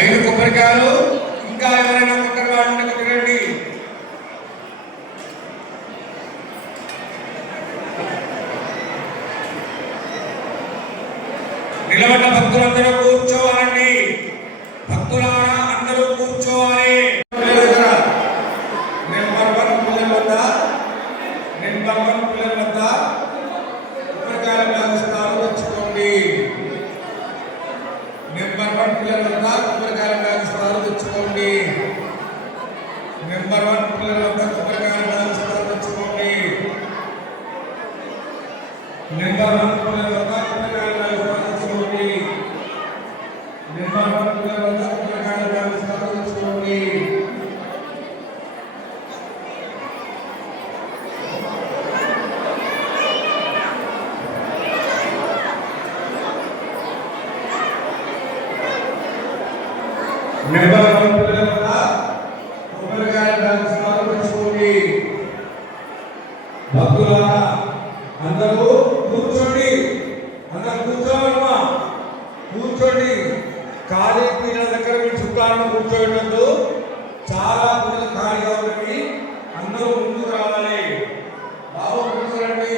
ఐదు కొబ్బరికాయలు. ఇంకా ఎవరైనా కొబ్బరి వాళ్ళు కొట్టండి. నిలబడ్డ భక్తులందరూ కూర్చోవాలండి. భక్తులారా అందరూ కూర్చోవాలి. నెంబర్ 1 పిల్లల వద్ద కొబ్బరికాయల వ్యాగస్థాలు తెచ్చుకోండి. నెంబర్ 1 పిల్లల వద్ద కొబ్బరికాయల వ్యాగస్థాలు తెచ్చుకోండి. నెంబర్ 1 పిల్లల వద్ద కొబ్బరికాయల వ్యాగస్థాలు తెచ్చుకోండి. నెంబర్ 1 పిల్లల వద్ద కొబ్బరికాయల వ్యాగస్థాలు తెచ్చుకోండి. నెంబర్ 1 పిల్లల వద్ద కొబ్బరికాయల వ్యాగస్థాలు తెచ్చుకోండి. నెంబర్ 1 పిల్లల వద్ద కొబ్బరికాయల వ్యాగస్థాలు తెచ్చుకోండి. భక్తులారా అందరూ కూర్చోండి. అందరూ కూర్చోవాలమ్మా, కూర్చోండి. ఖాళీ పీటల దగ్గర మీ చుట్టాలను కూర్చోబెట్టద్దు. చాలా పీటలు ఖాళీగా ఉన్నవి. అందరూ ముందుకు రావాలి. బాబు ముందుకు రండి.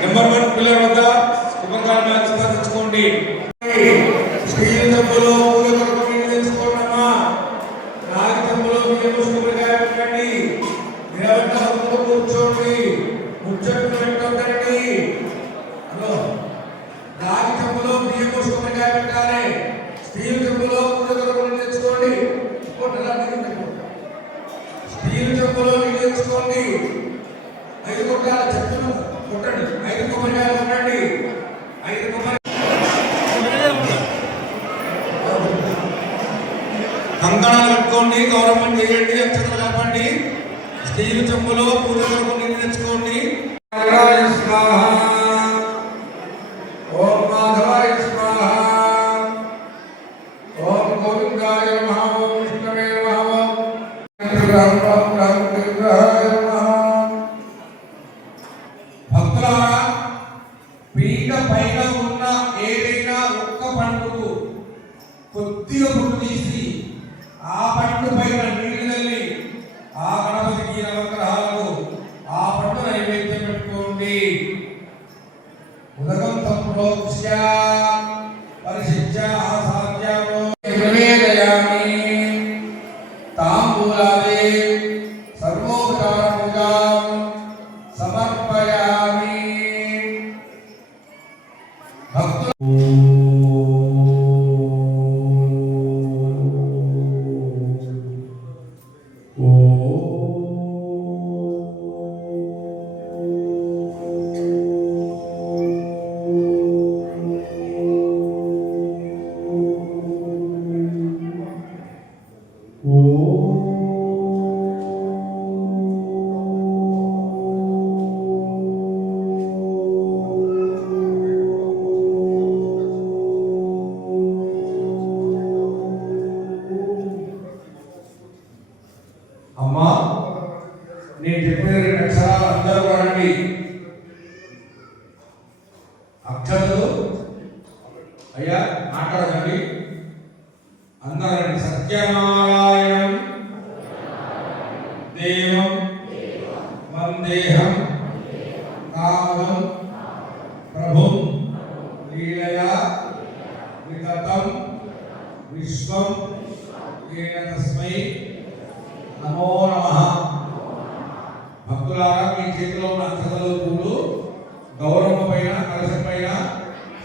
నెంబర్ 1 పిల్లల వద్ద కొబ్బరికాయల వ్యాగస్థాలు తెచ్చుకోండి. స్టీల్ చెంబులో పూల కొరకు నీళ్ళు తెచ్చుకోండమ్మా. రాగి చెంబులో బియ్యం పోసి కొబ్బరికాయ పెట్టండి. నిలబడ్డ భక్తులు కూర్చోండి. ముచ్చట్లు పెట్టొద్దండి. రాగి చెంబులో బియ్యం పోసి కొబ్బరికాయ పెట్టాలి. స్టీల్ చెంబులో పూల కొరకు నీళ్ళు తెచ్చుకోండి. స్టీల్ చెంబులో నీళ్ళు తెచ్చుకోండి. 5 కొట్టాల చెట్టును కొట్టండి. 5 కొబ్బరికాయలు కొట్టండి. 5 కొబ్బరి కంకణాలు కట్టుకోండి. గౌరవం చేయండి. అక్షతలు కలపండి. స్టీల్ చెంబులో పూల కొరకు నీళ్ళు తెచ్చుకోండి. ఓం మాధవాయ స్వాహ. ఓం గోవిందాయ నమః. ఓం విష్ణవే నమః. భక్తులారా పీట పైన ఉన్న ఏదైనా ఒక్క పండుకు కొద్దిగా పుట్టు తీసి ఆ పండు పైన నీళ్లు తల్లి ఆ గణపతికి నవగ్రహాలకు ఆ పండు నైవేద్యం పెట్టుకోండి. ఉదకం తప్రోక్ష్య పరిశిష్య ఆసాధ్యామో నివేదయామి. తాంబూలాదే సర్వోపచార పూజాం సమర్పయామి. భక్తులు అమ్మా నేను చెప్పిన 2 అక్షరాలు అందరూ వాడండి. వందేహం కామం ప్రభుం లీలయా విగతం విశ్వం ఏన తస్మై నమో నమః. భక్తులారా, మీ చేతిలో ఉన్న అక్షతలు పూలు గౌరవం పైన కలశం పైన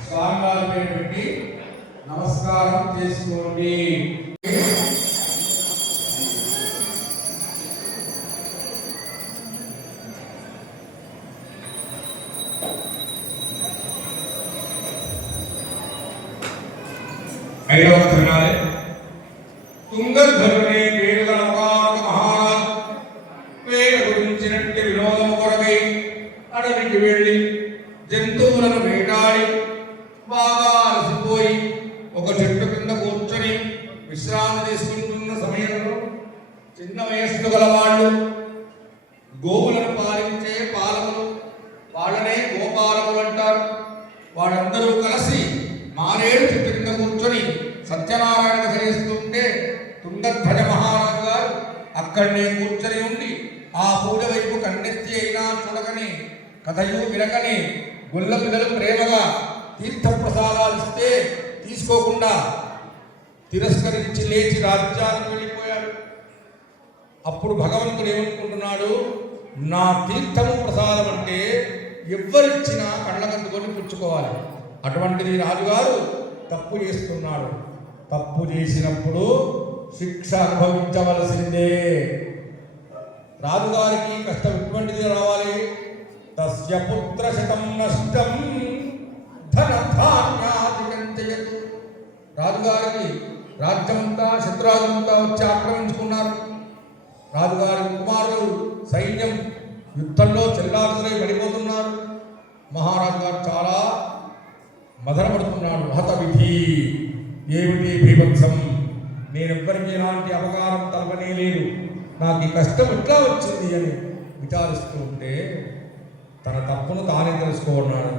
స్వామివారి పైన పెట్టి నమస్కారం చేసుకోండి. ఐదవ తిరునాళే తుంగధ్వజుని పేరుగల ఒకనొక మహారాజు పేరు గురించినట్టు వినోదము కొరకై అడవికి వెళ్ళి జంతువులను వేటాడి బాగా అలసిపోయి ఒక చెట్టు కింద కూర్చొని విశ్రాంతి తీసుకుంటున్న సమయంలో చిన్న వయస్సు గల వాళ్ళు గోవులను పాలించే పాలకులు, వాళ్ళనే గోపాలకులు అంటారు. వాళ్ళందరూ కలిసి మారేడు చెట్టు కింద కూర్చొని సత్యనారాయణ చేస్తుంటే తుంగధ్వజ మహారాజు గారు అక్కడనే కూర్చొని ఉండి ఆ పూజ వైపు కన్నెత్తి అయినా చూడకని, కథయు వినకని గొల్ల పిల్లలు ప్రేమగా తీర్థప్రసాదాలు ఇస్తే తీసుకోకుండా తిరస్కరించి లేచి రాజ్యానికి వెళ్ళిపోయాడు. అప్పుడు భగవంతుడు ఏమనుకుంటున్నాడు, నా తీర్థము ప్రసాదం అంటే ఎవ్వరిచ్చినా కళ్ళకందుకొని పుచ్చుకోవాలి. అటువంటిది రాజుగారు తప్పు చేస్తున్నాడు. తప్పు చేసినప్పుడు శిక్ష అనుభవించవలసిందే. రాజుగారికి కష్టం ఎటువంటిది రావాలి, తస్య పుత్ర శతం నష్టం ధనధాన్యాధికం చేయదు. రాజుగారికి రాజ్యమంతా శత్రురాజులంతా వచ్చి ఆక్రమించుకున్నారు. రాజుగారి కుమారులు సైన్యం యుద్ధంలో చెల్లారులై పడిపోతున్నారు. మహారాజు గారు చాలా మదనపడుతున్నాడు. హత విధి, ఏమిటి భీభత్సం, నేనెవ్వరికి ఎలాంటి అపకారం తలపనే లేదు, నాకు ఈ కష్టం ఎట్లా వచ్చింది అని విచారిస్తూ ఉంటే తన తప్పును తానే తెలుసుకున్నాడు.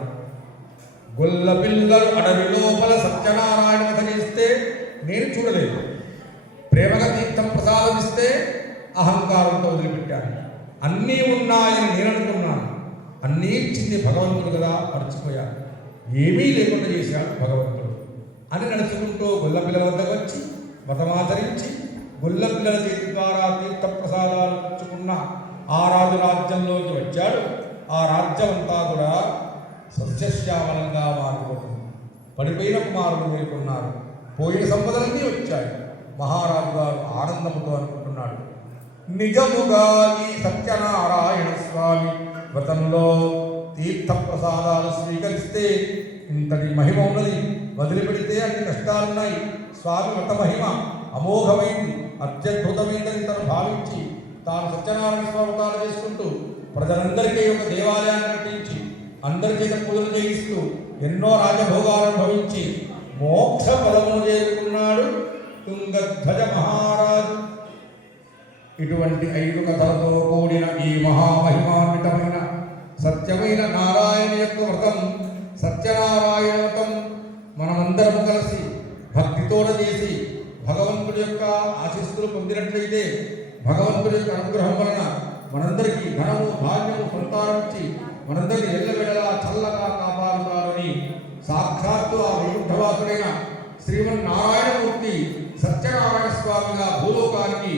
గొల్ల పిల్లలు అడవి లోపల సత్యనారాయణ కథ చేస్తే నేను చూడలేదు, ప్రేమగా తీర్థం ప్రసాదం ఇస్తే అహంకారంతో వదిలిపెట్టాను. అన్నీ ఉన్నాయని నేను అనుకున్నాను, అన్నీ ఇచ్చింది భగవంతుడు కదా, మర్చిపోయాను, ఏమీ లేకుండా చేశాడు భగవంతుడు అని నడుచుకుంటూ గొల్లపిల్లల వద్దకు వచ్చి మతమాచరించి గొల్లపిల్లల చేతి ద్వారా తీర్థప్రసాదాలు పుచ్చుకున్న ఆ రాజు రాజ్యంలోకి వచ్చాడు. ఆ రాజ్యం అంతా కూడా సస్యశ్యామలంగా మారిపోతుంది. పడిపోయిన కుమారులు మేలుకున్నారు, పోయిన సంపదలన్నీ వచ్చాయి. మహారాజు గారు ఆనందంతో అనుకుంటున్నాడు, నిజముగా ఈ సత్యనారాయణ స్వామి వ్రతంలో తీర్థప్రసాదాలు స్వీకరిస్తే ఇంతటి మహిమ ఉన్నది, వదిలిపెడితే అన్ని కష్టాలున్నాయి. స్వామి వ్రత మహిమ అమోఘమైంది, అత్యద్భుతమైందని తను భావించి తాను సత్యనారాయణ స్వామి వ్రతాలు చేసుకుంటూ ప్రజలందరికీ ఒక దేవాలయాన్ని కట్టించి అందరి చేత పూజలు చేయిస్తూ ఎన్నో రాజభోగాలను అనుభవించి మోక్ష పదమును చేరుకున్నాడు తుంగధ్వజ మహారాజు. ఇటువంటి 5 కథలతో కూడిన ఈ మహామహిమాన్వితమైన సత్యమైన నారాయణ యొక్క వ్రతం, సత్యనారాయణ వ్రతం మనమందరం కలిసి భక్తితో చేసి భగవంతుడి యొక్క ఆశీస్సులు పొందినట్లయితే భగవంతుడి యొక్క అనుగ్రహం వలన మనందరికీ ధనము ధాన్యము సంతానం ఇచ్చి మనందరినీ ఎల్లవెడలా చల్లగా కాపాడుతారని సాక్షాత్తు ఆ వైకుంఠవాసుడైన శ్రీమన్నారాయణమూర్తి సత్యనారాయణ స్వామిగా భూలోకానికి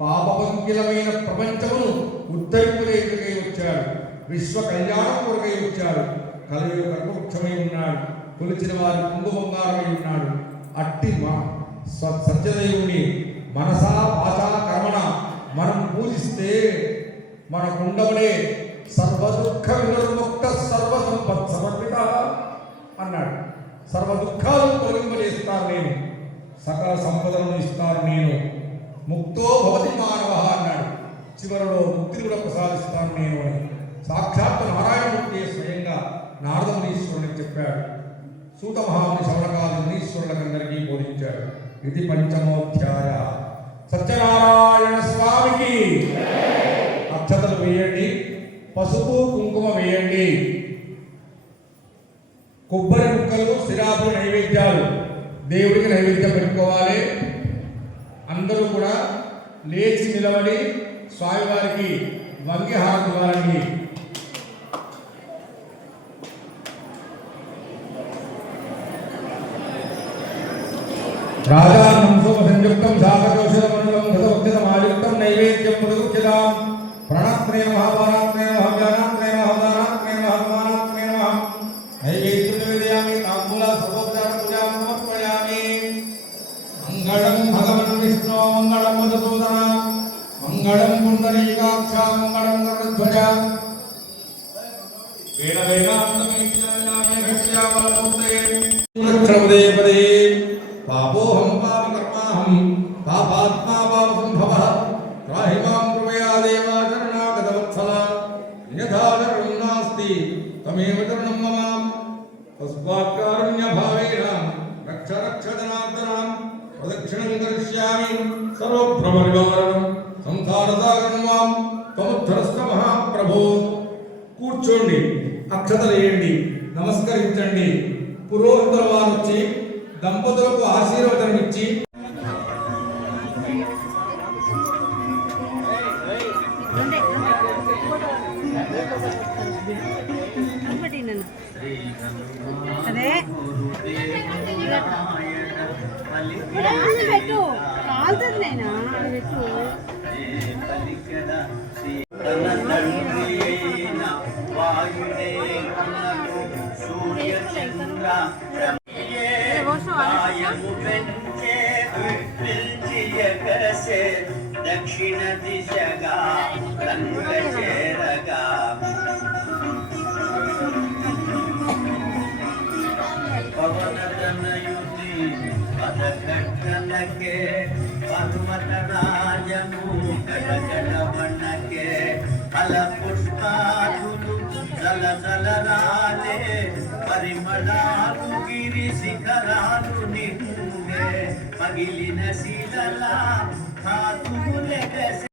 పాపవంకిలమైన ప్రపంచమును ఉద్ధరింపులేకై వచ్చాడు. విశ్వ కళ్యాణం కొరకై వచ్చాడు. కలియుగ కల్పవృక్షమై ఉన్నాడు. కొలిచిన వారి కుంగు బంగారమై ఉన్నాడు. అట్టి సత్యదేవుని మనసా వాచా కర్మణ మనం పూజిస్తే మనకుండవనే సర్వదుఃఖ వినిర్ముక్త సర్వసంపత్ సమర్పిత అన్నాడు. సర్వ దుఃఖాలను తొలగింపజేస్తాను నేను, సకల సంపదలను ఇస్తాను నేను, ముక్తో భవతి మానవ అన్నాడు. చివరిలో ముక్తిని కూడా ప్రసాదిస్తాను నేను అని సాక్షాత్ నారాయణమూర్తి స్వయంగా నారద మునీశ్వరునికి చెప్పాడు. సూత మహాముని శవణకాల మునీశ్వరులకందరికీ బోధించాడు. ఇది పంచమోధ్యాయ. సత్యనారాయణ స్వామికి అక్షతలు వేయండి, పసుపు కుంకుమ వేయండి, కొబ్బరి ముక్కలు సిరాపులు నైవేద్యాలు దేవుడికి నైవేద్యం పెట్టుకోవాలి. అందరూ కూడా లేచి నిలబడి స్వామివారికి వంగి హారతి ఇవ్వాలండి. రాజానం సంయుక్తం శాఖోషధమండలం గతవక్షితమాయుక్తం నైవేద్యం మృదుక్షితాం ప్రణాత్రే మహాభారాత్రే మహాజ్ఞానాత్రే మహాదానాత్రే మహాత్మానాత్రే మహా నైవేద్యం నివేదయామి తాంబూల సర్వోపచార పూజాం సమర్పయామి. మంగళం భగవన్ విష్ణు మంగళం మధుసూదన మంగళం పుండరీకాక్ష మంగళం గరుడధ్వజ వేద వేదాంతమేజ్ఞానామే ఘట్యావలమూర్తయే సురక్షణపదే పదే పాపోహం పాపకర్మాహం పాపాత్మా పాపసంభవః త్రాహి మాం కృపయా దేవా శరణాగతవత్సల యథా శరణం నాస్తి తమేవ శరణం మమ తస్మాత్కారుణ్యభావేన రక్ష రక్ష జనార్దనం ప్రదక్షిణం కరిష్యామి సర్వభ్రమనివారణం సంసారసాగరం మాం త్వముద్ధరస్వ మహాప్రభో. కూర్చోండి, అక్షతలు వేయండి, నమస్కరించండి. పురోహితుల వారు వచ్చి దంపతులకు ఆశీర్వచనం ఇచ్చి పెట్టు కాలుతుంది నైనా పెట్టు. దక్షిణ దిశగా చేరగా పవనతనయుని పదకట్టనకే పర్వత రాజము గడగడవనకే ఫల పుష్పాదులు జల జలరాలే పరిమళాలు గిరి శిఖరాలు నిండే పగిలిన శిలలా ధాతువులెగసే